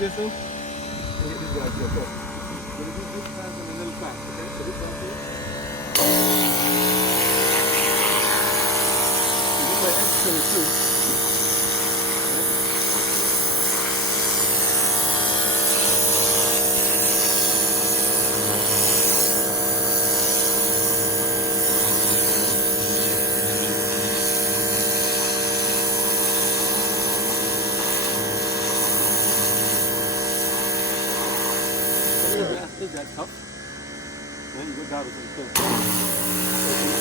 this in. And get these guys here. So, we're going to do this fast and a little fast, okay? So this one here. This is my extra too. That's tough. Then you go down with some things.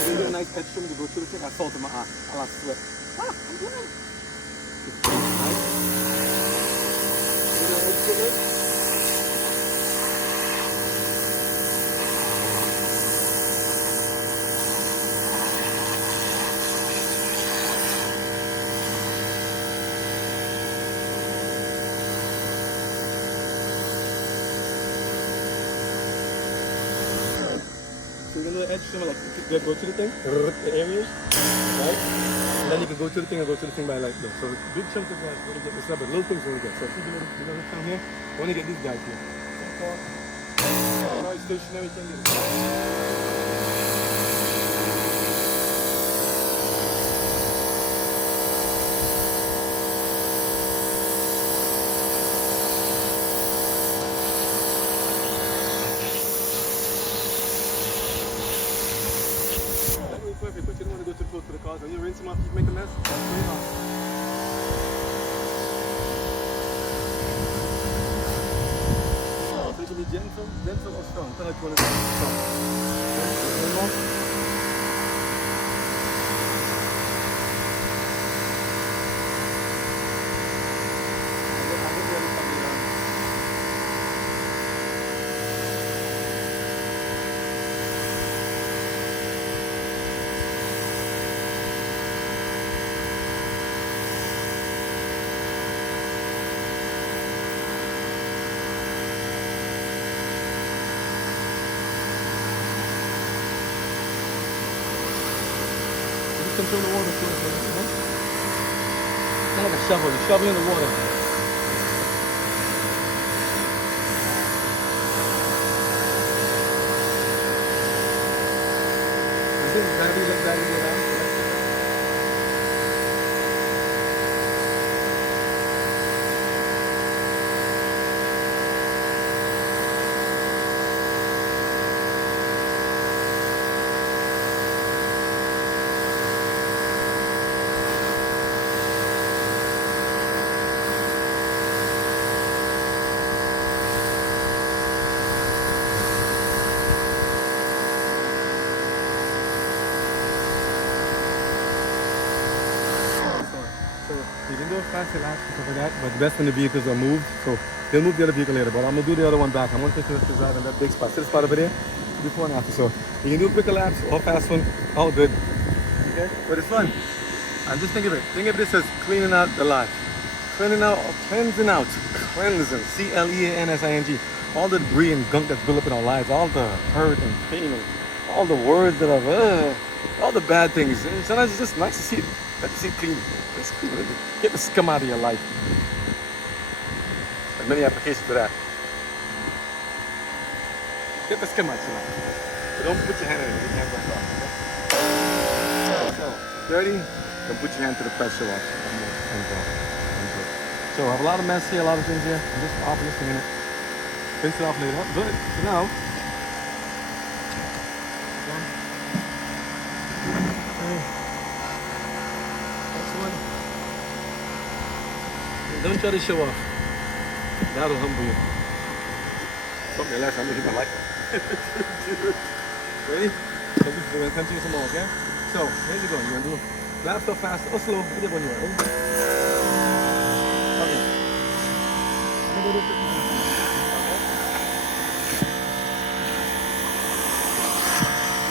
So you get a nice edge trim to go through the thing. I salt in my eye. I'll have to slip. I'm good. Right? You know, edge trim. So you know, edge trim, like go to the thing, the areas, right? And then you can go to the thing and go to the thing by like this. So the big chunk of guys want to get this up, but little things want to get. So if you know this down here, I want to get these guys here. Now it's stationary thing. Perfect, but you don't want to go too close to the cars. When you rinse them off, you make a mess. Clean them off. So you can be gentle or strong. Tell us you want to be strong. One more. Control the water flow. It's like a shovel. You're shoveling the water. I think gravity let gravity go down. You can do it fast and stuff like that, but best when the vehicles are moved. So they'll move the other vehicle later, but I'm gonna do the other one back. I'm gonna take this to drive in that big spot. See the spot over there? This one after. So you can do quicker laps or fast one, all good. Okay? But it's fun. And just think of it. Think of this as cleaning out the life. Cleansing out, cleansing, C-L-E-A-N-S-I-N-G. All the debris and gunk that's built up in our lives, all the hurt and pain, and all the words that are, all the bad things. And sometimes it's just nice to see it. Let's see it clean. It's clean. Get the scum out of your life. There's many applications to that. Get the scum out of your life. But don't put your hand in it. Your hand runs off. Okay? So, dirty, then put your hand to the pressure wash. So I have a lot of mess here, a lot of things here. I'm just off in just a minute. Rinse it off later. Good. So now, don't try to show off. That'll humble you. Fuck your last time, you can like it. Ready? So this is going to continue some more, okay? So, here you go. You're going to do lap so fast or slow. Either one you want. Okay. I'm going to do this.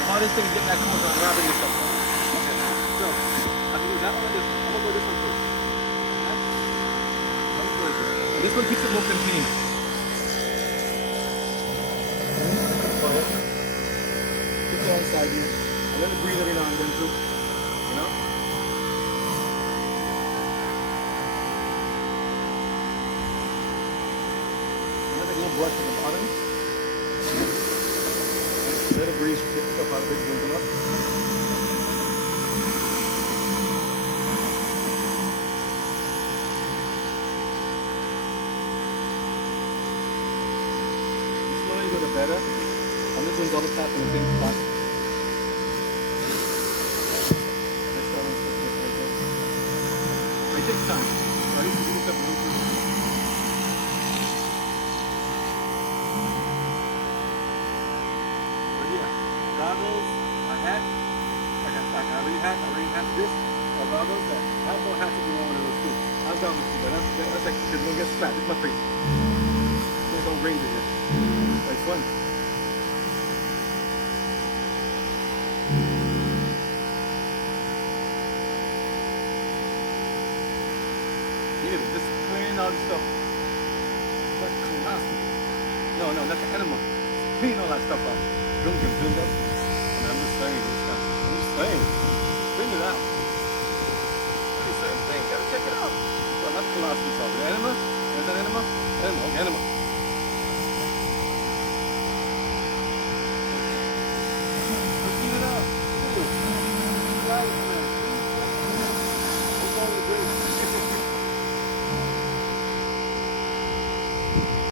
The hardest thing is get that corner and grabbing yourself. Okay. So, I can do that one and this one. I'm going to go this one first. And this one keeps it more contained. Keep it on the side here. And let it breathe every now and then too. You know? brush on the bottom. Let the breeze get stuff out of it, bring it up. The slower you go, the better. I'm just doing double tap in the same spot. It takes time. At least you get up a little bit. But yeah, goggles, my hat. I already had this. My goggles. I have more hats if you want one of those too. I've got one too, but that's like it's gonna get slapped. It's my face. There's no range in here. But it's fun. Just clean all this stuff. That's classic. No, that's an animal. Clean all that stuff out. Don't get build up. And I'm just saying this stuff. I'm just saying. Clean it out. It's the same thing. Gotta check it out. Well, that's colossal stuff. The animal? Is that animal? Animal. Okay, animal. Clean it out. Right, man. What's wrong with the brain?